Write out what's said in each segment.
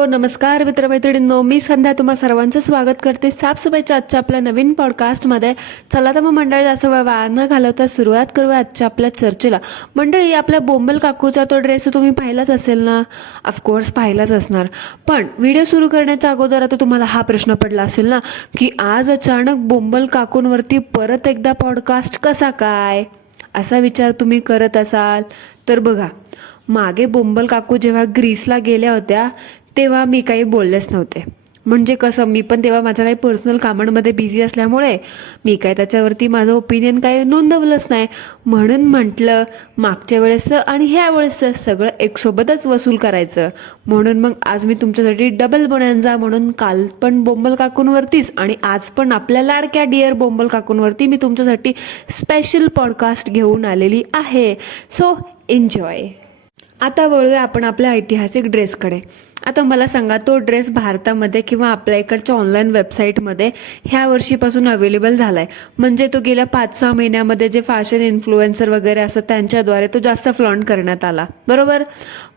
Hello नमस्कार मित्रमैत्रिणींनो, मी संध्या तुम्हा सर्वांचं स्वागत करते साफसफाईच्या आजच्या आपल्या नवीन पॉडकास्टमध्ये. चला तर मग मंडळी, जास्त वेळ वाया न घालवता सुरुवात करूया आजच्या आपल्या चर्चेला. मंडळी, आपल्या बोंबल काकूचा तो ड्रेस तुम्ही पाहिलाच असेल ना? ऑफकोर्स पाहिलाच असणार. पण व्हिडिओ सुरू करण्याच्या अगोदर आता तुम्हाला हा प्रश्न पडला असेल ना, की आज अचानक बोंबल काकूंवरती परत एकदा पॉडकास्ट कसा काय, असा विचार तुम्ही करत असाल तर बघा, मागे बोंबल काकू जेव्हा ग्रीसला गेल्या होत्या तेव्हा मी काही बोललेच नव्हते. म्हणजे कसं, मी पण तेव्हा माझ्या काही पर्सनल कामांमध्ये बिझी असल्यामुळे मी काय त्याच्यावरती माझं ओपिनियन काही नोंदवलंच नाही. म्हणून म्हटलं मागच्या वेळेसचं आणि ह्या वेळेसचं सगळं एकसोबतच वसूल करायचं. म्हणून मग आज मी तुमच्यासाठी डबल बोनांजा म्हणून काल पण बोंबल काकूंवरतीच आणि आज पण आपल्या लाडक्या डिअर बोंबल काकूंवरती मी तुमच्यासाठी स्पेशल पॉडकास्ट घेऊन आलेली आहे. So enjoy. आता वळूया आपण आपल्या ऐतिहासिक ड्रेसकडे. आता मला सांगा, तो ड्रेस भारतामध्ये किंवा आपल्या इकडच्या ऑनलाईन वेबसाईटमध्ये ह्या वर्षीपासून अवेलेबल झाला आहे. म्हणजे तो गेल्या 5-6 महिन्यामध्ये जे फॅशन इन्फ्लुएन्सर वगैरे असतात त्यांच्याद्वारे तो जास्त फ्लॉन्ट करण्यात आला, बरोबर.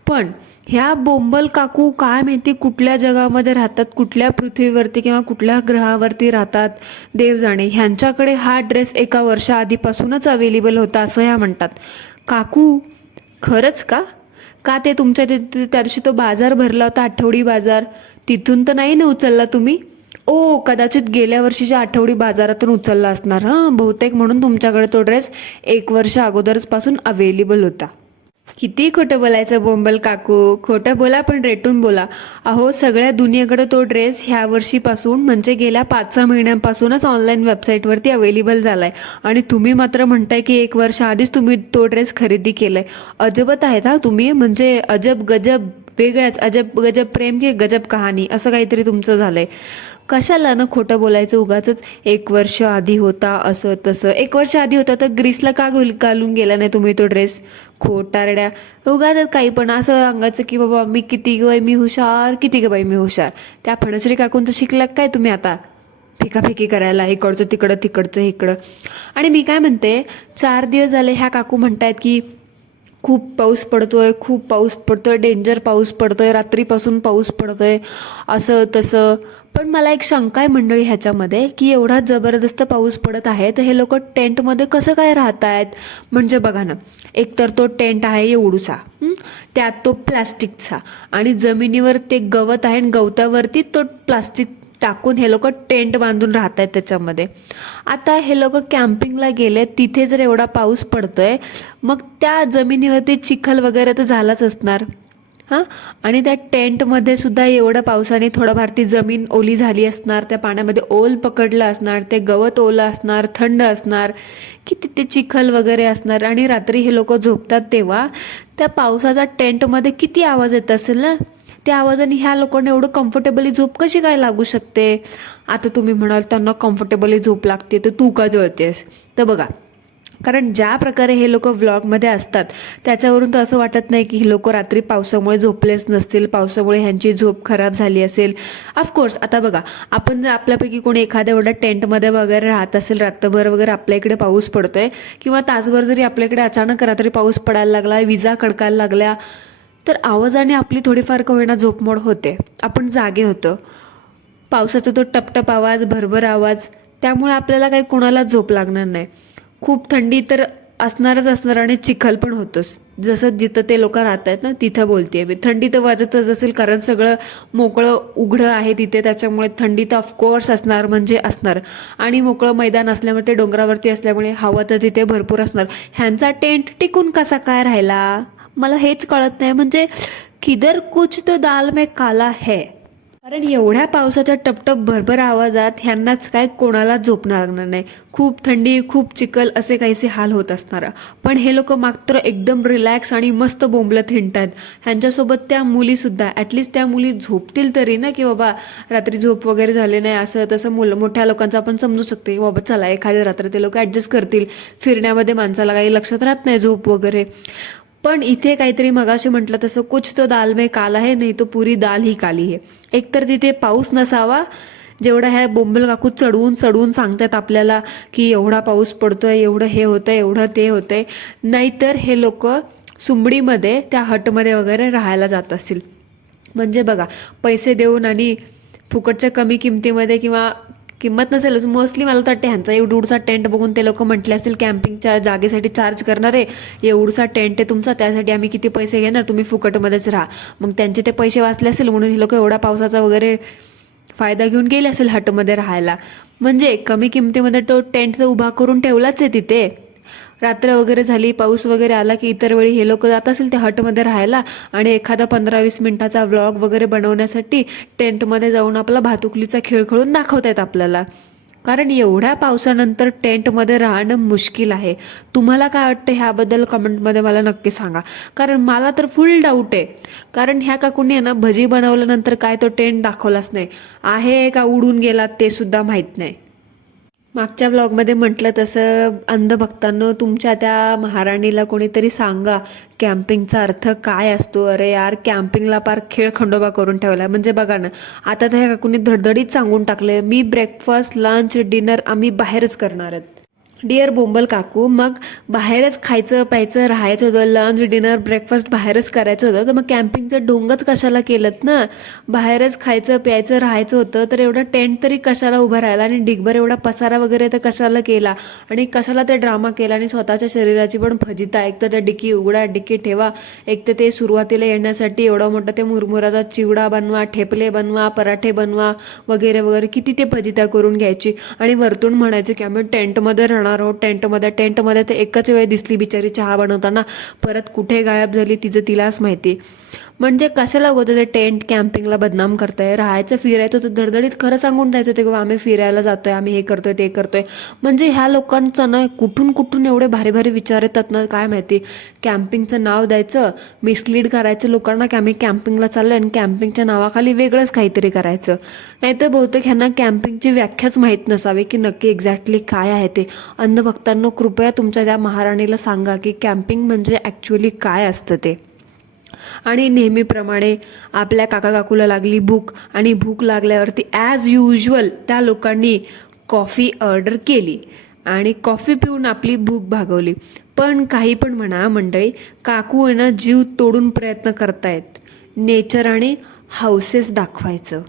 पण ह्या बोंबल काकू काय माहिती कुठल्या जगामध्ये राहतात, कुठल्या पृथ्वीवरती किंवा कुठल्या ग्रहावरती राहतात, देव जाणे. ह्यांच्याकडे हा ड्रेस एका वर्षाआधीपासूनच अवेलेबल होता असं ह्या म्हणतात. काकू, खरंच का? का ते तुमच्या तिथे त्या दिवशी तो बाजार भरला होता, आठवडी बाजार, तिथून तर नाही ना उचलला तुम्ही? ओ, कदाचित गेल्या वर्षीच्या आठवडी बाजारातून उचलला असणार. हां, बहुतेक म्हणून तुमच्याकडे तो ड्रेस 1 वर्ष अगोदरच पासून अवेलेबल होता. किती खोटं बोलायचं बोंबल काकू, खोटं बोला पण रेटून बोला. अहो, सगळ्या दुनियेकडे तो ड्रेस ह्या वर्षीपासून म्हणजे गेल्या 5-6 महिन्यांपासूनच ऑनलाईन वेबसाईटवरती अवेलेबल झालाय आणि तुम्ही मात्र म्हणताय की 1 वर्ष आधीच तुम्ही तो ड्रेस खरेदी केलाय. अजबत आहेत हा तुम्ही. म्हणजे अजब गजब, वेगळ्याच. अजब गजब प्रेम की गजब कहाणी असं काहीतरी तुमचं झालंय. कशाला ना खोटं बोलायचं उगाच. 1 वर्ष आधी होता असं तसं. 1 वर्ष आधी होता तर ग्रीसला का घालून गेला नाही तुम्ही तो ड्रेस? खोटारड्या, उगाच काही पण असं सांगायचं की बाबा मी किती ग बाई मी हुशार, किती ग बाई मी हुशार. त्या फणसरी काकूंचं शिकला काय तुम्ही आता फिकाफिकी करायला, इकडचं तिकडं तिकडचं इकडं. आणि मी काय म्हणते, 4 दिवस झाले ह्या काकू म्हणतायत की खूप पाऊस पडतोय, खूप पाऊस पडतोय, डेंजर पाऊस पडतोय, रात्रीपासून पाऊस पडतोय, असं तसं. पण मला एक शंका आहे मंडळी ह्याच्यामध्ये, की एवढा जबरदस्त पाऊस पडत आहे तर हे लोक टेंटमध्ये कसं काय राहत आहेत? म्हणजे बघा ना, एकतर तो टेंट आहे एवढूसा, त्यात तो प्लास्टिकचा, आणि जमिनीवर ते गवत आहे आणि गवतावरती तो प्लास्टिक टाकून हे लोक टेंट बांधून राहत आहेत त्याच्यामध्ये. आता हे लोक कॅम्पिंगला गेले, तिथे जर एवढा पाऊस पडतोय मग त्या जमिनीवरती चिखल वगैरे तर झालाच असणार. हां, आणि त्या टेंटमध्ये सुद्धा एवढ्या पावसाने थोडंफार ती जमीन ओली झाली असणार, त्या पाण्यामध्ये ओल पकडलं असणार, ते गवत ओलं असणार, थंड असणार, की तिथे चिखल वगैरे असणार. आणि रात्री हे लोक झोपतात तेव्हा त्या पावसाचा टेंटमध्ये किती आवाज येत असेल ना. त्या आवाजाने ह्या लोकांना एवढं कम्फर्टेबली झोप कशी काय लागू शकते? आता तुम्ही म्हणाल त्यांना कम्फर्टेबली झोप लागते तर तू का जळतेस? तर बघा, कारण ज्या प्रकारे हे लोक व्लॉगमध्ये असतात त्याच्यावरून तर असं वाटत नाही की ही लोक रात्री पावसामुळे झोपलेच नसतील, पावसामुळे ह्यांची झोप खराब झाली असेल. ऑफकोर्स आता बघा, आपण जर आपल्यापैकी कोणी एखाद्या एवढ्या टेंटमध्ये वगैरे राहत असेल, रात्रभर वगैरे आपल्या इकडे पाऊस पडतोय किंवा तासभर जरी आपल्याकडे अचानक रात्री पाऊस पडायला लागला, विजा कडकायला लागल्या, तर आवाजाने आपली थोडीफार का होईना झोपमोड होते, आपण जागे होतो. पावसाचा तो टपटप आवाज, भरभर आवाज, त्यामुळे आपल्याला काही कोणाला झोप लागणार नाही. खूप थंडी तर असणारच असणार आणि चिखल पण होतोच. जसं जिथं ते लोक राहत आहेत ना तिथं बोलतेय मी. थंडी तर वाजतच असेल कारण सगळं मोकळं उघडं आहे तिथे, त्याच्यामुळे थंडी तर ऑफकोर्स असणार म्हणजे असणार. आणि मोकळं मैदान असल्यामुळे, ते डोंगरावरती असल्यामुळे हवा तर तिथे भरपूर असणार. ह्यांचा टेंट टिकून कसा काय राहिला मला हेच कळत नाही. म्हणजे किधर कुछ तो दाल में काला है. कारण एवढ्या पावसाच्या टपटप भरभर आवाजात ह्यांनाच काय कोणाला झोपणार लागणार नाही. खूप थंडी, खूप चिखल, असे काहीसे हाल होत असणार. पण हे लोक मात्र एकदम रिलॅक्स आणि मस्त बोंबलत हिंडतात. ह्यांच्यासोबत त्या मुलीसुद्धा, ॲटलिस्ट त्या मुली झोपतील तरी ना, की बाबा रात्री झोप वगैरे झाले नाही असं तसं. मोठ्या लोकांचं आपण समजू शकते, बाबा चला एखाद्या रात्री ते लोक ॲडजस्ट करतील. फिरण्यामध्ये माणसाला काही लक्षात राहत नाही झोप वगैरे. पण इथे काहीतरी मगाशी म्हटलं तसं, कुछ तो दाल में काला है, नाही तो पुरी दाल ही काली है. एकतर तिथे पाऊस नसावा, जेवढा ह्या बोंबल काकू चढवून चढवून सांगतात आपल्याला की एवढा पाऊस पडतोय, एवढं हे होतंय, एवढं ते होतंय, नाहीतर हे लोक सुंबडीमध्ये त्या हटमध्ये वगैरे राहायला जात असतील. म्हणजे बघा, पैसे देऊन आणि फुकटच्या कमी किमतीमध्ये किंवा किंमत नसेलच, मोस्टली मला तर वाटते ह्यांचा एवढूसा टेंट बघून ते लोक म्हटले असतील कॅम्पिंगच्या जागेसाठी चार्ज करणार आहे, एवढूसा टेंट आहे तुमचा, त्यासाठी आम्ही किती पैसे घेणार, तुम्ही फुकटमध्येच राहा. मग त्यांचे ते पैसे वाचले असेल म्हणून हे लोक एवढा पावसाचा वगैरे फायदा घेऊन गेले असेल हटमध्ये राहायला. म्हणजे कमी किमतीमध्ये तो टेंट तर उभा करून ठेवलाच आहे तिथे. रात्र वगैरे झाली, पाऊस वगैरे आला की इतर वेळी हे लोक जात असेल त्या हटमध्ये राहायला आणि एखादा 15-20 मिनिटाचा व्लॉग वगैरे बनवण्यासाठी टेंटमध्ये जाऊन आपला भातुकलीचा खेळ खेळून दाखवतायत आपल्याला. कारण एवढ्या पावसानंतर टेंटमध्ये राहणं मुश्किल आहे. तुम्हाला काय वाटतं ह्याबद्दल कमेंटमध्ये मला नक्की सांगा, कारण मला तर फुल डाऊट आहे. कारण ह्या काकूंनी आहे ना भजी बनवल्यानंतर काय तो टेंट दाखवलाच नाही आहे का उडून गेला ते सुद्धा माहीत नाही. मागच्या ब्लॉगमध्ये म्हटलं तसं अंधभक्तांनो, तुमच्या त्या महाराणीला कोणीतरी सांगा कॅम्पिंगचा अर्थ काय असतो. अरे यार, कॅम्पिंगला पार खेळ खंडोबा करून ठेवला. म्हणजे बघा ना, आता त्या काकूंनी धडधडीत सांगून टाकले, मी ब्रेकफास्ट लंच डिनर आम्ही बाहेरच करणार आहेत. डिअर बोंबल काकू, मग बाहेरच खायचं प्यायचं राहायचं होतं, लंच डिनर ब्रेकफास्ट बाहेरच करायचं होतं, तर मग कॅम्पिंगचं ढोंगच कशाला केलं ना. बाहेरच खायचं प्यायचं राहायचं होतं तर एवढा टेंट तरी कशाला उभा राहिला आणि डिगभर एवढा पसारा वगैरे तर कशाला केला आणि कशाला ते ड्रामा केला आणि स्वतःच्या शरीराची पण फजिता. एक तर त्या डिक्की उघडा, डिक्की ठेवा, एक तर ते सुरुवातीला येण्यासाठी एवढा मोठा ते मुरमुराचा चिवडा बनवा, ठेपले बनवा, पराठे बनवा वगैरे वगैरे, किती ते फजिता करून घ्यायची आणि वरतून म्हणायचे की आम्ही टेंटमध्ये राहणार आहोत. टेंटमध्ये तर एकच वेळ दिसली बिचारी चहा बनवताना, परत कुठे गायब झाली तिचं तिलाच माहिती. म्हणजे कशाला होतं ते टेंट कॅम्पिंगला बदनाम करताय. राहायचं फिरायचं तर धडधडीत खरं सांगून द्यायचं ते किंवा आम्ही फिरायला जातोय, आम्ही हे करतोय ते करतोय. म्हणजे ह्या लोकांचं ना कुठून कुठून एवढे भारी भारी विचार येतात ना काय माहिती. कॅम्पिंगचं नाव द्यायचं, मिसलीड करायचं लोकांना की आम्ही कॅम्पिंगला चाललोय आणि कॅम्पिंगच्या नावाखाली वेगळंच काहीतरी करायचं. नाहीतर बहुतेक ह्यांना कॅम्पिंगची व्याख्याच माहीत नसावी की नक्की एक्झॅक्टली काय आहे ते. अंधभक्तांनो, कृपया तुमच्या त्या महाराणीला सांगा की कॅम्पिंग म्हणजे ॲक्च्युअली काय असतं ते. आणि नेहमीप्रमाणे आपल्या काका काकूला लागली भूक आणि भूक लागल्यावरती ॲज युजल त्या लोकांनी कॉफी ऑर्डर केली आणि कॉफी पिऊन आपली भूक भागवली. पण काही पण म्हणा मंडळी, काकू आहे ना जीव तोडून प्रयत्न करतायत नेचर आणि हाऊसेस दाखवायचं.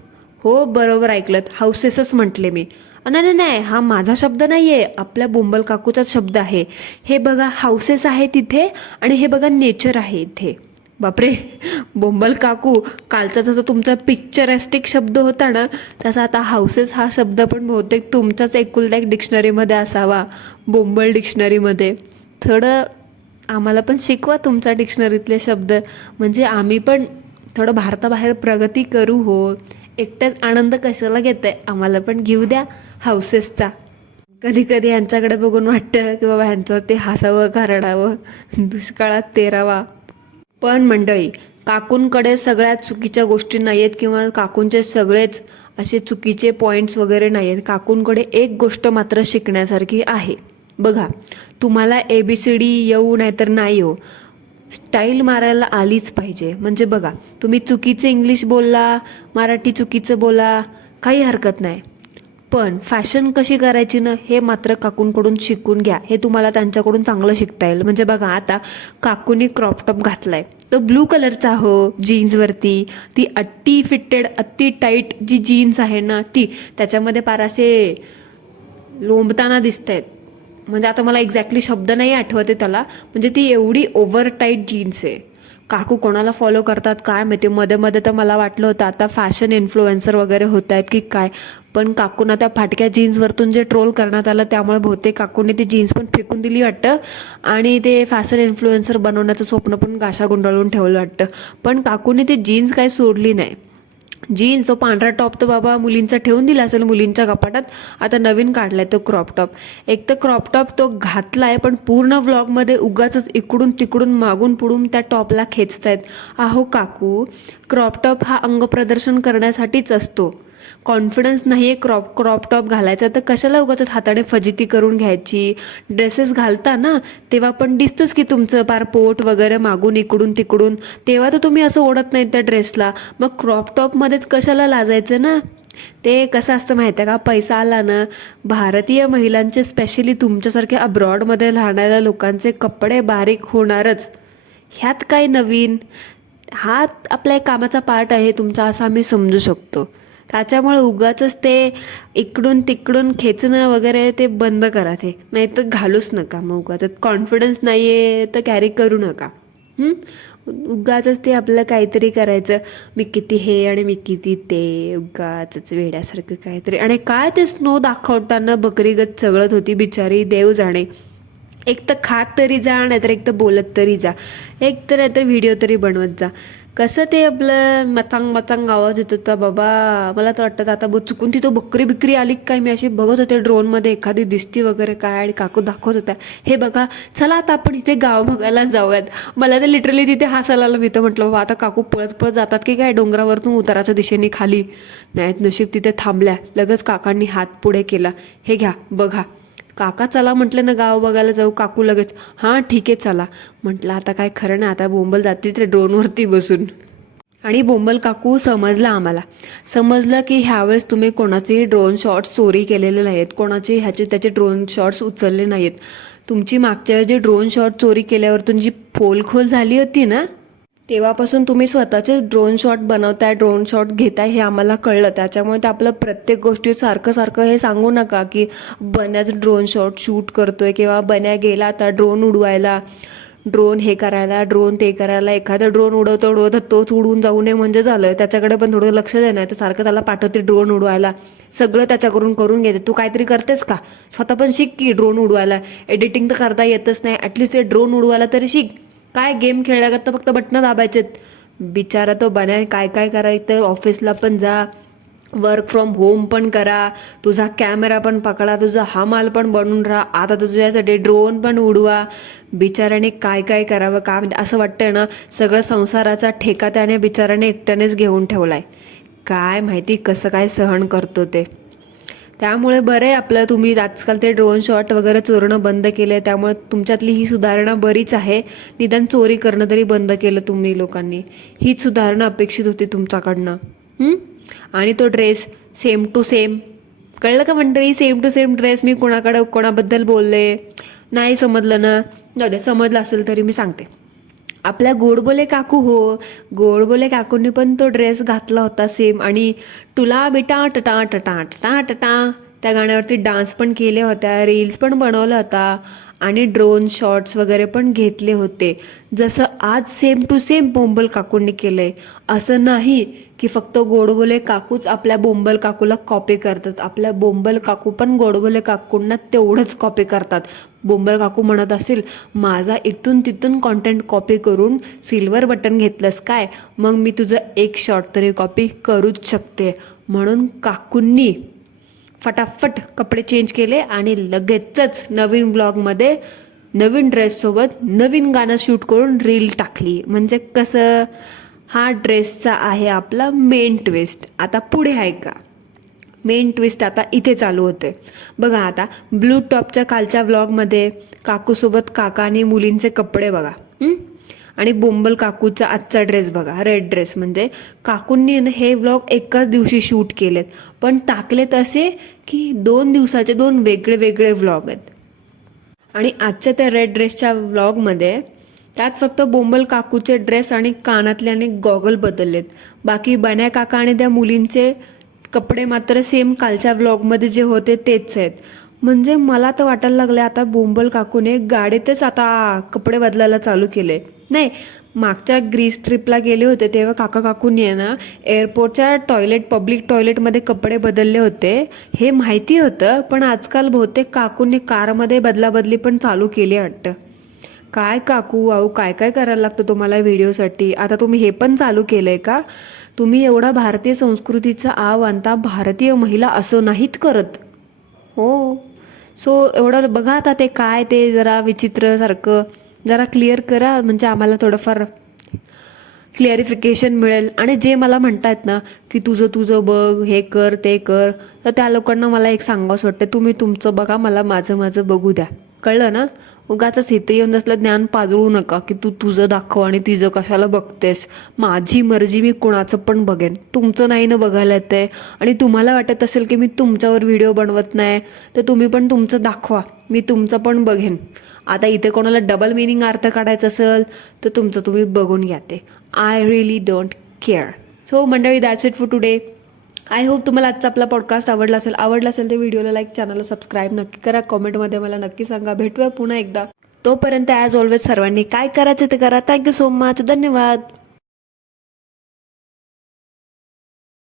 हो, बरोबर ऐकलं, हाऊसेसच म्हटले मी. नाही नाही, हा माझा शब्द नाही आहे, आपल्या बोंबल काकूचाच शब्द आहे. हे बघा, हाऊसेस आहे तिथे आणि हे बघा नेचर आहे इथे. बापरे, बोंबल काकू, कालचा जसा तुमचा पिक्चरिस्टिक शब्द होता ना, तसा आता हाऊसेस हा शब्द पण बहुतेक तुमच्याच एकुलता एक डिक्शनरीमध्ये असावा, बोंबल डिक्शनरीमध्ये. थोडं आम्हाला पण शिकवा तुमच्या डिक्शनरीतले शब्द, म्हणजे आम्ही पण थोडं भारताबाहेर प्रगती करू. हो, एकटाच आनंद कशाला घेताय, आम्हाला पण घेऊ द्या हाऊसेसचा. कधी कधी यांच्याकडे बघून वाटतं की बाबा ह्यांच्यावर ते हसावं का रडावं, दुष्काळात तेरावा. पण मंडळी, काकूंकडे सगळ्यात चुकीच्या गोष्टी नाही आहेत किंवा काकूंचे सगळेच असे चुकीचे पॉईंट्स वगैरे नाही आहेत. काकूंकडे एक गोष्ट मात्र शिकण्यासारखी आहे. बघा, तुम्हाला ABCD येऊ नाही तर नाही हो, स्टाईल मारायला आलीच पाहिजे. म्हणजे बघा, तुम्ही चुकीचं इंग्लिश बोलला, मराठी चुकीचं बोला, काही हरकत नाही, पण फॅशन कशी करायची ना हे मात्र काकूंकडून शिकून घ्या. हे तुम्हाला त्यांच्याकडून चांगलं शिकता येईल. म्हणजे बघा, आता काकूंनी क्रॉपटॉप घातलाय, तो ब्लू कलरचा हो जीन्सवरती, ती अट्टी फिटेड अति टाईट जी जीन्स आहे ना ती, त्याच्यामध्ये पार असे लोंबताना दिसत आहेत. म्हणजे आता मला एक्झॅक्टली शब्द नाही आठवते त्याला, म्हणजे ती एवढी ओव्हर टाईट जीन्स आहे. काकू कोणाला फॉलो करतात काय माहिती. मध्ये मध्ये तर मला वाटलं होतं आता फॅशन इन्फ्लुएन्सर वगैरे होत आहेत की काय, पण काकूंना त्या फाटक्या जीन्सवरतून जे ट्रोल करण्यात आलं त्यामुळे बहुतेक काकूंनी ती जीन्स पण फेकून दिली वाटतं आणि ते फॅशन इन्फ्लुएन्सर बनवण्याचं स्वप्न पण गाशा गुंडाळून ठेवलं वाटतं. पण काकूंनी ती जीन्स काय सोडली नाही. जीन्स, तो पांढरा टॉप तर बाबा मुलींचा ठेवून दिला असेल मुलींच्या कपाटात, आता नवीन काढलाय तो क्रॉप टॉप. एक तर क्रॉप टॉप तो घातलाय पण पूर्ण व्लॉगमध्ये उगाच इकडून तिकडून मागून पुढून त्या टॉपला खेचतायत. अहो काकू, क्रॉप टॉप हा अंगप्रदर्शन करण्यासाठीच असतो. कॉन्फिडन्स नाही आहे क्रॉप टॉप घालायचा तर कशाला उगाच हाताने फजिती करून घ्यायची. ड्रेसेस घालता ना तेव्हा पण दिसतंच की तुमचं पार पोट वगैरे मागून इकडून तिकडून, तेव्हा तर तुम्ही असं ओढत नाही त्या ड्रेसला. मग क्रॉप टॉपमध्येच कशाला लाजायचं ना. ते कसं असतं माहिती आहे का, पैसा आला ना, भारतीय महिलांचे स्पेशली तुमच्यासारख्या अब्रॉडमध्ये राहणाऱ्या लोकांचे कपडे बारीक होणारच. ह्यात काय नवीन. हा आपल्या एक कामाचा पार्ट आहे तुमचा असं आम्ही समजू शकतो. त्याच्यामुळे उगाचच ते इकडून तिकडून खेचणं वगैरे ते बंद करा, ते नाही तर घालूच नका. मग उगाच कॉन्फिडन्स नाही आहे तर कॅरी करू नका. उगाचच ते आपलं काहीतरी करायचं, मी किती हे आणि मी किती ते, उगाचच वेड्यासारखं काहीतरी. आणि काय ते स्नो दाखवताना बकरीगत चघळत होती बिचारी, देव जाणे. एक तर खात तरी जा, नाहीतर एक तर बोलत तरी जा, एक तर नाहीतर व्हिडिओ तरी बनवत जा. कसं ते आपलं मचांग मचांग आवाज येत होता बाबा. मला तर वाटतं आता बहुत चुकून तिथं बकरी बिकरी आली काय, मी अशी बघत होते ड्रोनमध्ये एखादी दिसती वगैरे काय, आणि काकू दाखवत होत्या हे बघा, चला आता आपण इथे गाव बघायला जाऊयात. मला तर लिटरली तिथे हसायला आलं. मी तर म्हटलं बाबा आता काकू पळत पळत जातात की काय डोंगरावरतून उताराच्या दिशेने खाली. नाहीत नशीब तिथे थांबल्या. लगेच काकांनी हात पुढे केला, हे घ्या बघा. काका चला म्हटलं ना गाव बघायला जाऊ. काकू लगेच हां ठीक आहे चला. म्हटलं आता काय खरं ना, आता बोंबल जाते ते ड्रोनवरती बसून. आणि बोंबल काकू समजलं आम्हाला, समजलं की ह्यावेळेस तुम्ही कोणाचेही ड्रोन शॉट्स चोरी केलेले नाहीत, कोणाचे त्याचे ड्रोन शॉट्स उचलले नाहीत. तुमची मागच्या वेळेस जे ड्रोन शॉट चोरी केल्यावरतून जी पोलखोल झाली होती ना, तेव्हापासून तुम्ही स्वतःचे ड्रोन शॉट बनवताय, ड्रोन शॉट घेताय हे आम्हाला कळलं. त्याच्यामुळे ते आपलं प्रत्येक गोष्टी सारखं सारखं हे सांगू नका की बन्याचं ड्रोन शॉट शूट करतोय किंवा बन्या गेला आता ड्रोन उडवायला, ड्रोन हे करायला, ड्रोन ते करायला. एखादा ड्रोन उडवतो तोच उडवून जाऊ नये म्हणजे झालं. त्याच्याकडे पण थोडं लक्ष द्या, नाही तर सारखं त्याला पाठवते ड्रोन उडवायला, सगळं त्याच्याकडून करून घेते. तू काहीतरी करतेस का? स्वतः पण शिक की ड्रोन उडवायला. एडिटिंग तर करता येतच नाही, ॲटलिस्ट ते ड्रोन उडवायला तरी शिक. काय गेम खेळल्या तर फक्त बटणं दाबायचेत. बिचारा तो बनाय काय काय करायचं. ऑफिसला पण जा, वर्क फ्रॉम होम पण करा, तुझा कॅमेरा पण पकडा, तुझा हमाल पण बनून राहा, आता तुझ्यासाठी ड्रोन पण उडवा. बिचाऱ्याने काय काय करावं का असं वाटतंय ना, सगळं संसाराचा ठेका त्याने बिचाऱ्याने एकट्यानेच घेऊन ठेवलाय. काय माहिती कसं काय सहन करतो ते. त्यामुळे बरं आहे आपलं तुम्ही आजकाल ते ड्रोन शॉट वगैरे चोरणं बंद केलं, त्यामुळे तुमच्यातली ही सुधारणा बरीच आहे. निदान चोरी करणं तरी बंद केलं तुम्ही लोकांनी, हीच सुधारणा अपेक्षित होती तुमच्याकडनं. आणि तो ड्रेस सेम टू सेम, कळलं का मंडळी? Same to same dress. मी कोणाबद्दल बोलले नाही समजलं ना, जाऊ दे, समजलं असेल तरी मी सांगते. आपल्या गोडबोले काकू, हो गोडबोले काकूंनी पण तो ड्रेस घातला होता सेम. आणि तुला बेटा टटा टटा टटा टटा त्या गाण्यावरती डान्स पण केले होत्या, रील्स पण बनवला होता, आणि ड्रोन शॉट्स वगैरे पण घेतले होते. जसं आज सेम टू सेम बोंबल काकूंनी केलंय. असं नाही की फक्त गोडबोले काकूच आपल्या बोंबल काकूला कॉपी करतात, आपल्या बोंबल काकू पण गोडबोले काकूंना तेवढंच कॉपी करतात. बोंबल काकू म्हणत असेल माझा इथून तिथून कॉन्टेंट कॉपी करून सिल्वर बटन घेतलंस काय, मग मी तुझं एक शॉट तरी कॉपी करूच शकते. म्हणून काकूंनी फटाफट कपडे चेंज केले आणि लगेचच नवीन ब्लॉगमध्ये नवीन ड्रेससोबत नवीन गाणं शूट करून रील टाकली. म्हणजे कसं, हा ड्रेसचा आहे आपला मेन ट्विस्ट. आता पुढे आहे का मेन ट्विस्ट, आता इथे चालू होते बघा. आता ब्लू टॉपच्या कालच्या व्लॉगमध्ये काकूसोबत काकाने मुलींचे कपडे बघा, आणि बोंबल काकूचा आजचा ड्रेस बघा, रेड ड्रेस. म्हणजे काकूंनी हे व्लॉग एकाच दिवशी शूट केलेत, पण टाकलेत असे की 2 दिवसाचे 2 वेगळे वेगळे व्लॉग आहेत. आणि आजच्या त्या रेड ड्रेसच्या व्लॉगमध्ये त्यात फक्त बोंबल काकूचे ड्रेस आणि कानातले आणि गॉगल बदललेत. बाकी बन्या काका आणि त्या मुलींचे कपडे मात्र सेम कालच्या व्लॉगमध्ये जे होते तेच आहेत. म्हणजे मला तर वाटायला लागले आता बोंबल काकूने गाडीतच आता कपडे बदलायला चालू केले. नाही, मागच्या ग्रीस ट्रिपला गेले होते तेव्हा काका काकूंनी आहे ना एअरपोर्टच्या पब्लिक टॉयलेटमध्ये कपडे बदलले होते, हे माहिती होतं. पण आजकाल बहुतेक काकूंनी कारमध्ये बदलाबदली पण चालू केली वाटतं. काय काकू, अहो काय काय करायला लागतं तुम्हाला व्हिडिओसाठी. आता तुम्ही हे पण चालू केलं आहे का? तुम्ही एवढा भारतीय संस्कृतीचा आव आणता, भारतीय महिला असं नाहीत करत हो. सो एवढं बघा आता ते काय ते जरा विचित्रसारखं जरा क्लिअर करा, म्हणजे आम्हाला थोडंफार क्लिअरिफिकेशन मिळेल. आणि जे मला म्हणतायत ना की तुझं तुझं बघ, हे कर ते कर, तर त्या लोकांना मला एक सांगावंसं वाटतं, तुम्ही तुमचं बघा, मला माझं माझं बघू द्या. कळलं ना? उगाचच इथे येऊन असलं ज्ञान पाजळू नका की तू तुझं दाखव आणि तिचं कशाला बघतेस. माझी मर्जी, मी कुणाचं पण बघेन, तुमचं नाही ना बघायला येतंय. आणि तुम्हाला वाटत असेल की मी तुमच्यावर व्हिडिओ बनवत नाही, तर तुम्ही पण तुमचं दाखवा, मी तुमचं पण बघेन. आता इथे कोणाला डबल मिनिंग अर्थ काढायचं असेल तर तुमचं तुम्ही बघून घ्या. ते I really don't care. So मंडळी, that's it for today. I hope तुम्हाला आजचा आपला पॉडकास्ट आवडला असेल तर व्हिडिओला लाईक, चॅनलला सबस्क्राईब नक्की करा. कॉमेंटमध्ये मला नक्की सांगा. भेटूया पुन्हा एकदा. तोपर्यंत ॲज ऑलवेज सर्वांनी काय करायचं ते करा. Thank you so much. धन्यवाद.